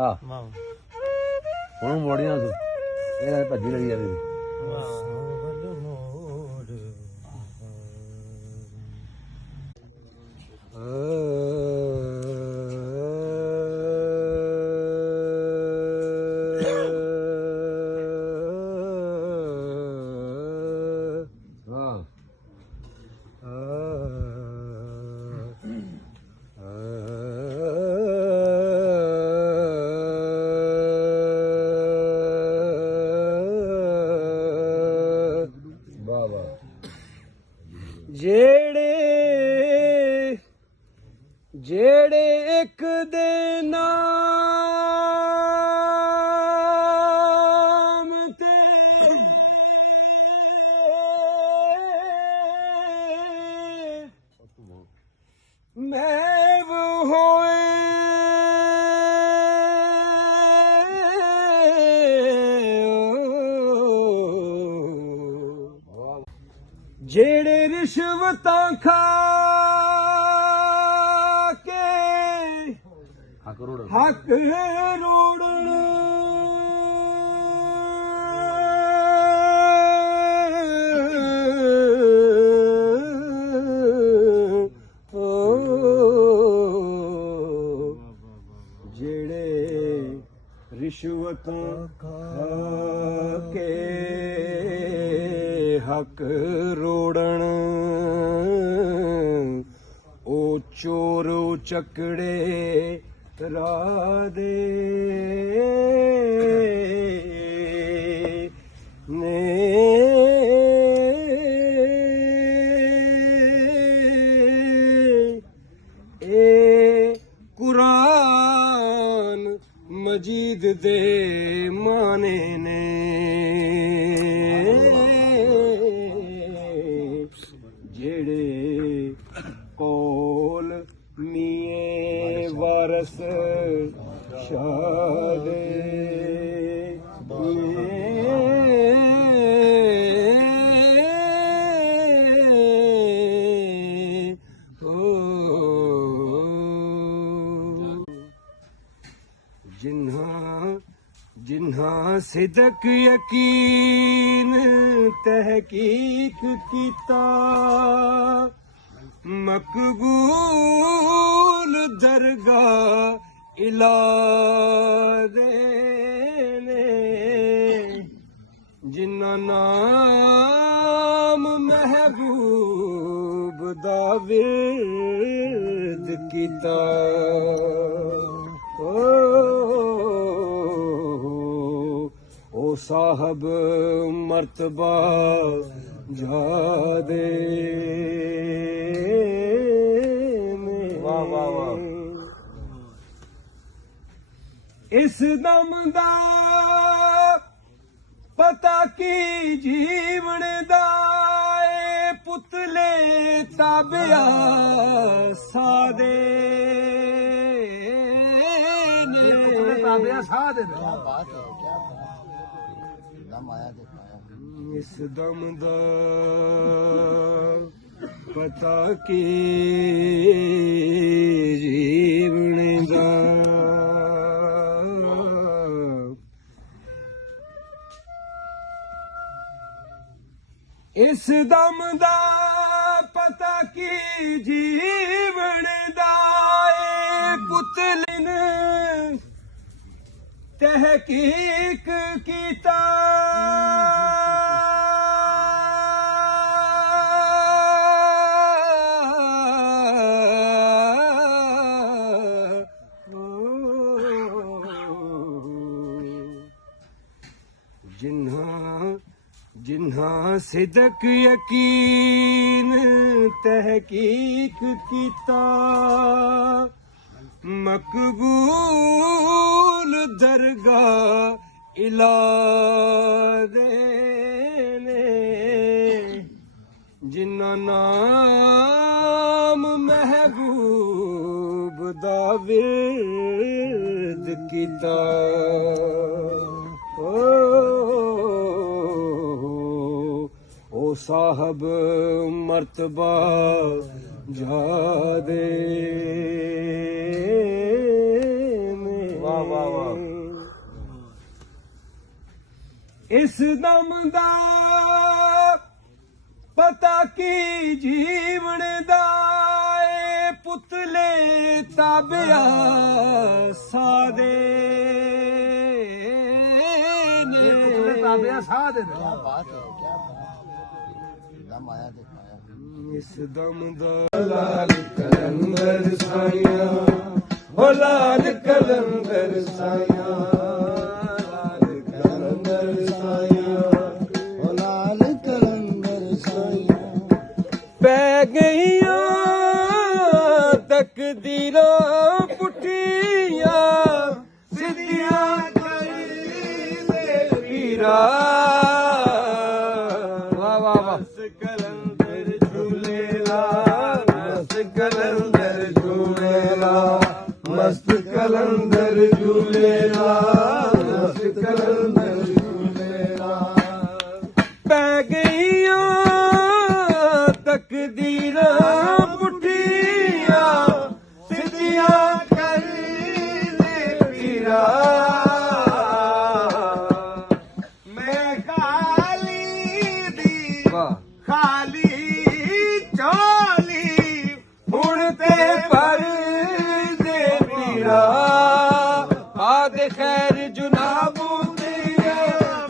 ਆਹ ਹੁਣ ਮੋੜੀ ਨਾ ਤੂੰ ਇਹ ਭੱਜੀ ਲੱਗੀ ਜਾਂਦੀ ਜਿਹੜੇ ਇੱਕ ਦੇ ਨਾਮ ਤੇ ਮਹਿਬ ਹੋਏ ਜਿਹੜੇ ਰਿਸ਼ਵਤਾਂ ਖਾ ਹੱਕ ਰੋੜਨ ਜਿਹੜੇ ਰਿਸ਼ਵਤਾਂ ਖਾ ਕੇ ਹੱਕ ਰੋੜਨ ਉਹ ਚੋਰ ਚੱਕੜੇ ਰਾਹ ਦੇ ਨੇ ਇਹ ਕੁਰਾਨ ਮਜੀਦ ਦੇ ਮਾਨੇ ਨੇ ਜਿਹੜੇ ਕੋਲ ਮੀਏ ਵਾਰਸ ਸ਼ਾਹ ਦੇ जिन्हां सिदक यकीन तहकीक कीता मकबूल दरगाह इलादे ने जिन्ना नाम महबूब दा विरद कीता ओ साहब मर्तबा जादे इस दम दा पता की जीवन दाए पुतले ताबिया सादे इस दम दा पता की जीवन दा इस दम दा पता की जीवन दाए पुतलिन तहकीक कीता जिन्हां सिदक यकीन तहकीक कीता मकबूल दरगाह इलादे ने जिन्ना नाम महबूब दा विरद कीता ओ साहब मर्तबा जादे इस दम दा पता की जीवन दा पुतले ताबिया सादे इस दम दा लाल कलंदर साया ओ लाल कलंदर साया लाल कलंदर साया ओ लाल कलंदर साया पै गईया तकदीरां पुठियां सिद्धियां कर ले पीरा वाह वाह वाह कलंदर झूलेला मस्त कलंदर झूलेला मस्त कलंदर झूलेला मस्त कलंदर झूलेला पै गईया तकदीरां पुठियां सिद्धियां कर ले पीरा मैं खाली दी खाली चोली हुण ते पर दे पीरा आद खैर जुनाबू तेरे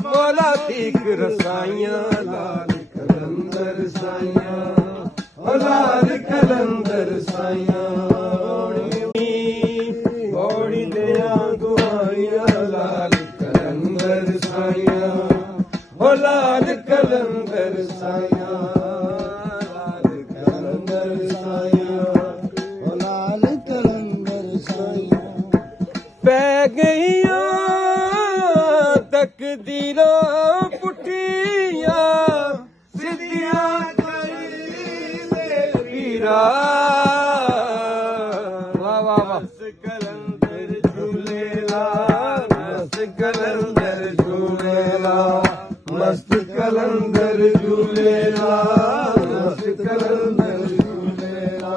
मौला तीक रसाइयां लाल कलंदर साइयां ओ लाल कलंदर साइयां बौड़ी दिया दुआइयां लाल कलंदर साइयां ओ लाल कलंदर साइयां लाल कलंदर साइयां ओ लाल कलंदर साइयां पै गईया तकदीरां पुठियां सिद्धियां कर ले पीरा वाह वाह वाह कलंदर झूलेला मस्त कलंदर झूलेला मस्त कलंदर झूलेला मस्त कलंदर झूलेला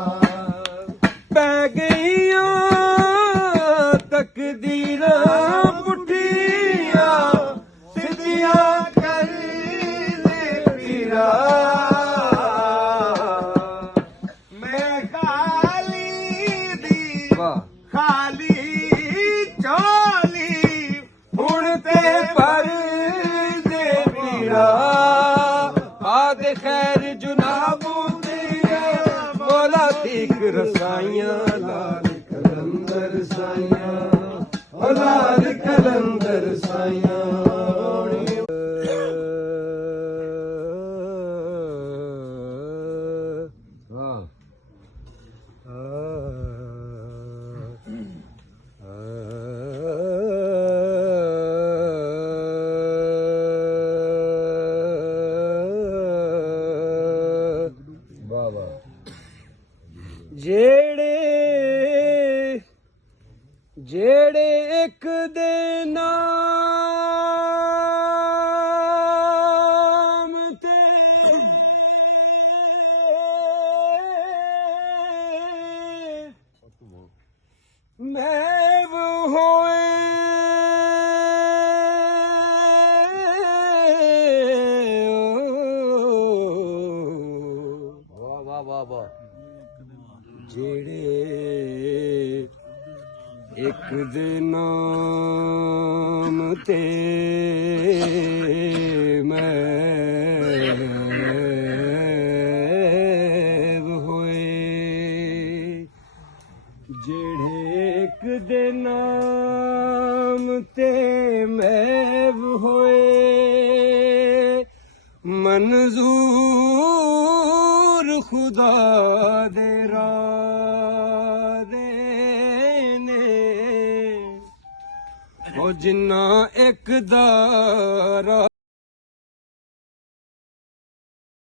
पै गईया तकदीरां पुठियां सिद्धियां कर ले पीरा मैं खाली दी खाली चोली हुण ते पर दे पीरा आद खैर जुनाबू तेरे मौला तीक रसाइयां लाल कलंदर साइयां ओ लाल कलंदर साइयां ਜਿਹੜੇ ਇੱਕ ਦੇ ਨਾਮ ਤੇ ਮਹਿਬ ਹੋਏ ਵਾਹ ਵਾਹ ਵਾਹ ਵਾਹ ਜਿਹੜੇ ਇੱਕ ਦੇ ਨਾਮ ਤੇ ਮਹਿਬ ਹੋਏ ਜਿਹੜੇ ਇੱਕ ਦੇ ਨਾਮ ਤੇ ਮਹਿਬ ਹੋਏ ਮਨਜ਼ੂਰ ਖੁਦਾ ਦੇ ਰਾਹ ਦੇ ਨੇ ਉਹ ਜਿੰਨਾ ਇੱਕ ਦਾ ਰਾਹ